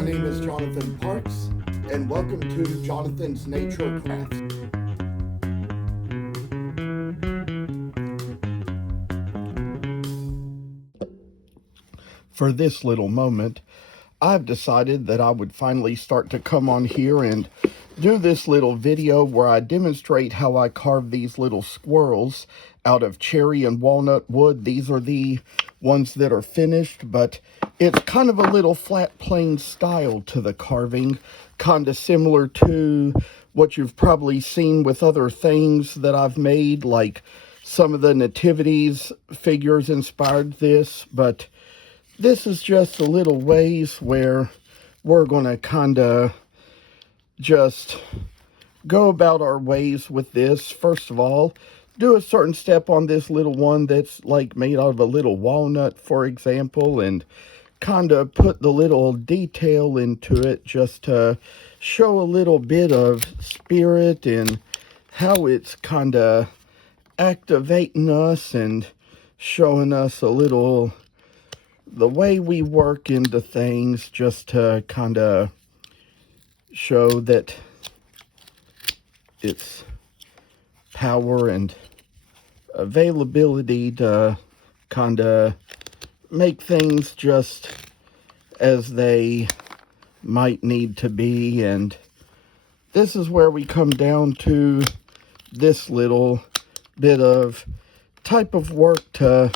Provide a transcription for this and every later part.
My name is Jonathan Parks, and welcome to Jonathan's Nature Crafts. For this little moment, I've decided that I would finally start to come on here and do this little video where I demonstrate how I carve these little squirrels out of cherry and walnut wood. These are the ones that are finished, but it's kind of a little flat plane style to the carving, kind of similar to what you've probably seen with other things that I've made, like some of the nativities figures inspired this, but this is just a little ways where we're going to kind of just go about our ways with this. First of all, do a certain step on this little one that's like made out of a little walnut, for example, and kind of put the little detail into it just to show a little bit of spirit and how it's kind of activating us and showing us a little the way we work into things, just to kind of show that it's power and availability to kind of make things just as they might need to be. And this is where we come down to this little bit of type of work to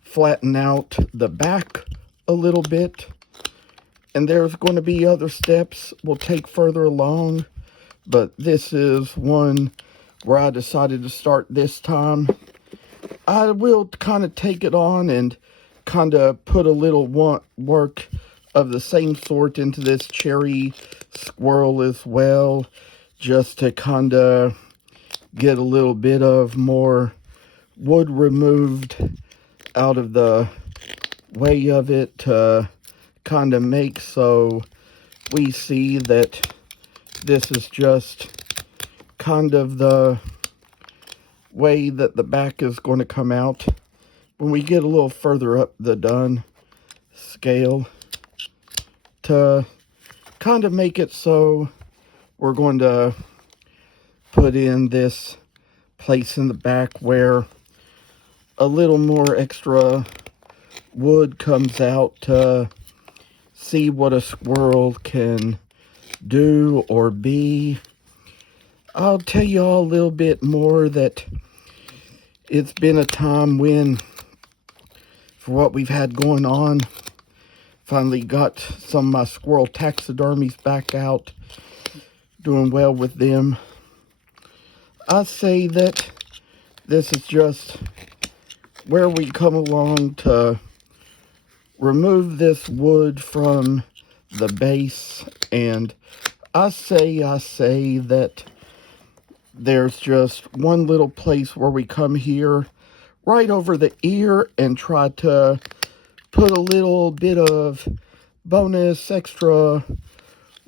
flatten out the back a little bit, and there's going to be other steps we'll take further along, but this is one where I decided to start this time. I will kind of take it on and kind of put a little work of the same sort into this cherry squirrel as well, just to kind of get a little bit of more wood removed out of the way of it, to kind of make so we see that this is just kind of the way that the back is going to come out when we get a little further up the done scale, to kind of make it so we're going to put in this place in the back where a little more extra wood comes out to see what a squirrel can do or be. I'll tell you all a little bit more that it's been a time when, for what we've had going on, finally got some of my squirrel taxidermies back out, doing well with them. I say that this is just where we come along to remove this wood from the base, and I say that there's just one little place where we come here right over the ear and try to put a little bit of bonus extra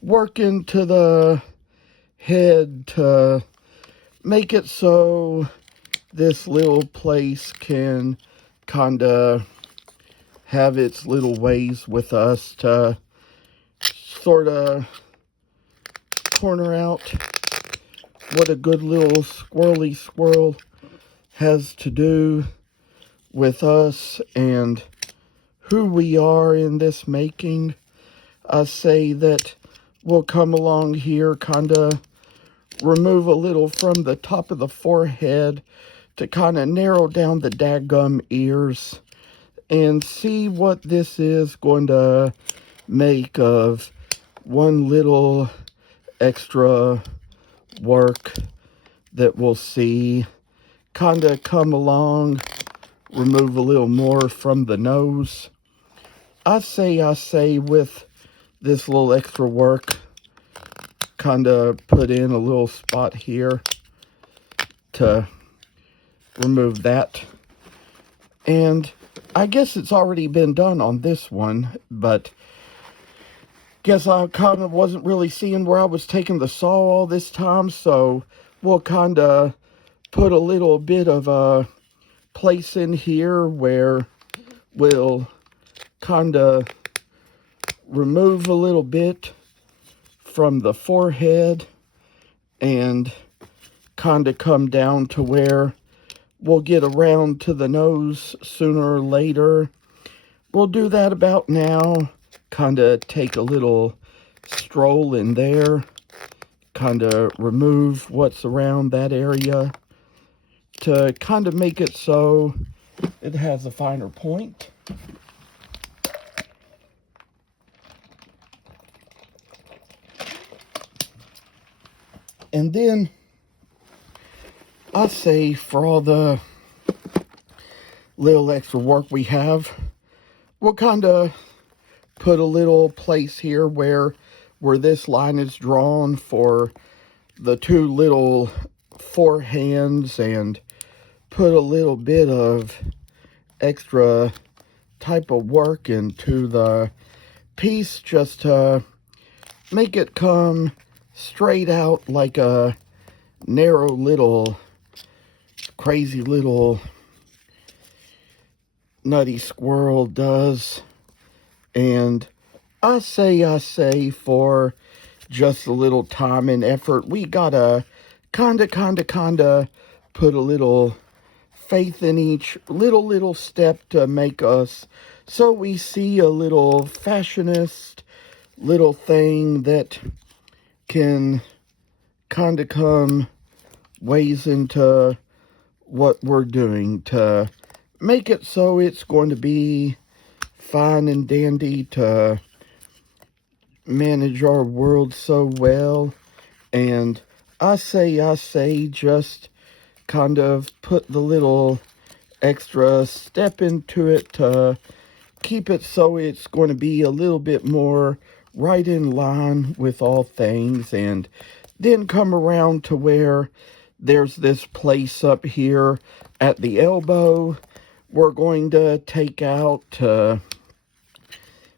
work into the head to make it so this little place can kind of have its little ways with us to sort of corner out what a good little squirrely squirrel has to do with us and who we are in this making. I say that we'll come along here, kind of remove a little from the top of the forehead to kind of narrow down the daggum ears and see what this is going to make of one little extra work that we'll see. Kind of come along, remove a little more from the nose. I say with this little extra work, kind of put in a little spot here to remove that. And I guess it's already been done on this one, but guess I kind of wasn't really seeing where I was taking the saw all this time, so we'll kind of put a little bit of a place in here where we'll kind of remove a little bit from the forehead and kind of come down to where we'll get around to the nose sooner or later. We'll do that about now. Kind of take a little stroll in there. Kind of remove what's around that area to kind of make it so it has a finer point. And then I say for all the little extra work we have, we'll kind of put a little place here where this line is drawn for the two little forehands, and put a little bit of extra type of work into the piece just to make it come straight out like a narrow little crazy little nutty squirrel does. And I say for just a little time and effort, we gotta kinda put a little faith in each little step to make us so we see a little fashionist little thing that can kinda come ways into what we're doing to make it so it's going to be fine and dandy to manage our world so well. And I say just kind of put the little extra step into it to keep it so it's going to be a little bit more right in line with all things. And then come around to where there's this place up here at the elbow we're going to take out to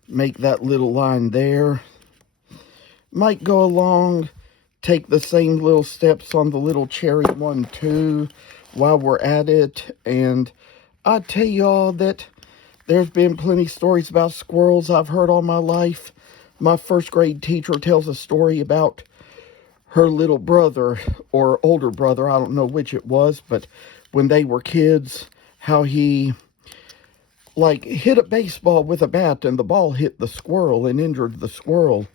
make that little line there. Might go along, take the same little steps on the little cherry one too while we're at it. And I tell y'all that there's been plenty of stories about squirrels I've heard all my life. My first grade teacher tells a story about her little brother or older brother, I don't know which it was, but when they were kids, how he hit a baseball with a bat and the ball hit the squirrel and injured the squirrel.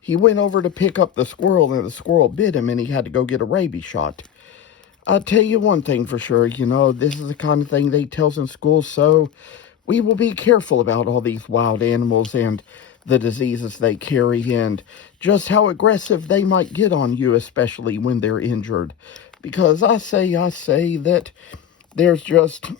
He went over to pick up the squirrel and the squirrel bit him and he had to go get a rabies shot. I'll tell you one thing for sure, this is the kind of thing they tell us in school, so we will be careful about all these wild animals and the diseases they carry and just how aggressive they might get on you, especially when they're injured. Because I say that there's just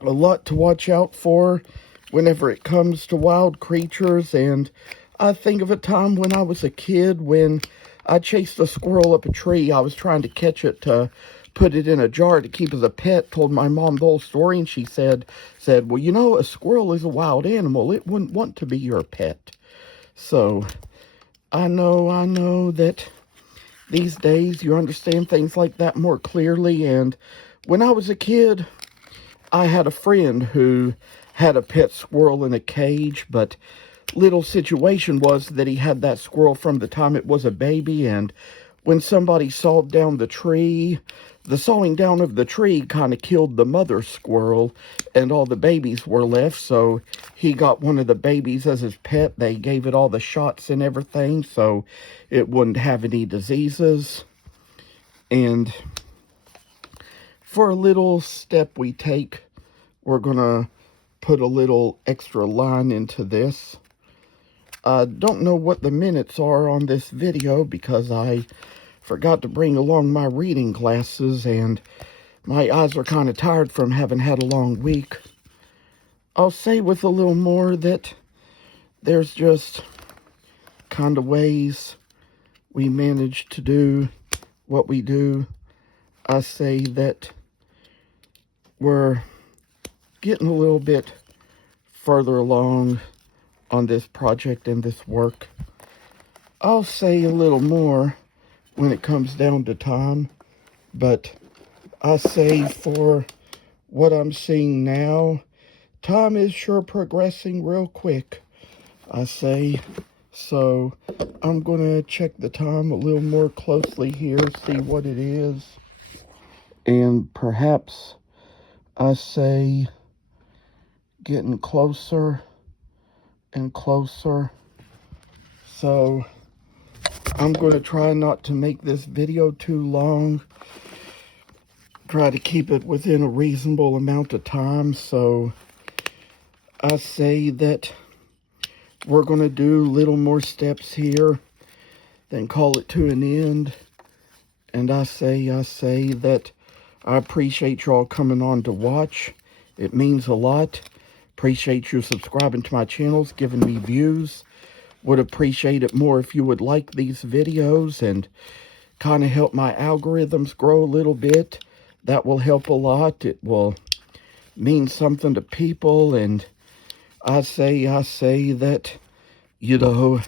a lot to watch out for whenever it comes to wild creatures. And I think of a time when I was a kid when I chased a squirrel up a tree. I was trying to catch it to put it in a jar to keep as a pet. Told my mom the whole story, and she said, well, a squirrel is a wild animal. It wouldn't want to be your pet. So I know that these days you understand things like that more clearly. And when I was a kid, I had a friend who had a pet squirrel in a cage, but little situation was that he had that squirrel from the time it was a baby, and when somebody sawed down the tree, the sawing down of the tree kind of killed the mother squirrel, and all the babies were left, so he got one of the babies as his pet. They gave it all the shots and everything, so it wouldn't have any diseases. And for a little step we take, we're gonna put a little extra line into this. I don't know what the minutes are on this video because I forgot to bring along my reading glasses and my eyes are kind of tired from having had a long week. I'll say with a little more that there's just kind of ways we manage to do what we do. I say that we're getting a little bit further along on this project and this work. I'll say a little more when it comes down to time, but I say for what I'm seeing now, time is sure progressing real quick. I say. So I'm going to check the time a little more closely here, see what it is. And perhaps I say getting closer and closer. So I'm going to try not to make this video too long. Try to keep it within a reasonable amount of time. So I say that we're going to do little more steps here, then call it to an end. And I say that I appreciate y'all coming on to watch. It means a lot. Appreciate you subscribing to my channels, giving me views. Would appreciate it more if you would like these videos and kind of help my algorithms grow a little bit. That will help a lot. It will mean something to people. And I say that, you know,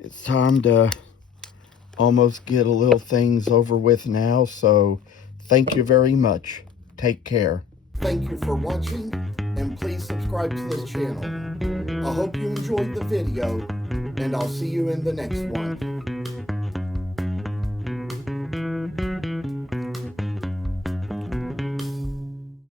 it's time to almost get a little things over with now. So thank you very much. Take care. Thank you for watching, and please subscribe to this channel. I hope you enjoyed the video, and I'll see you in the next one.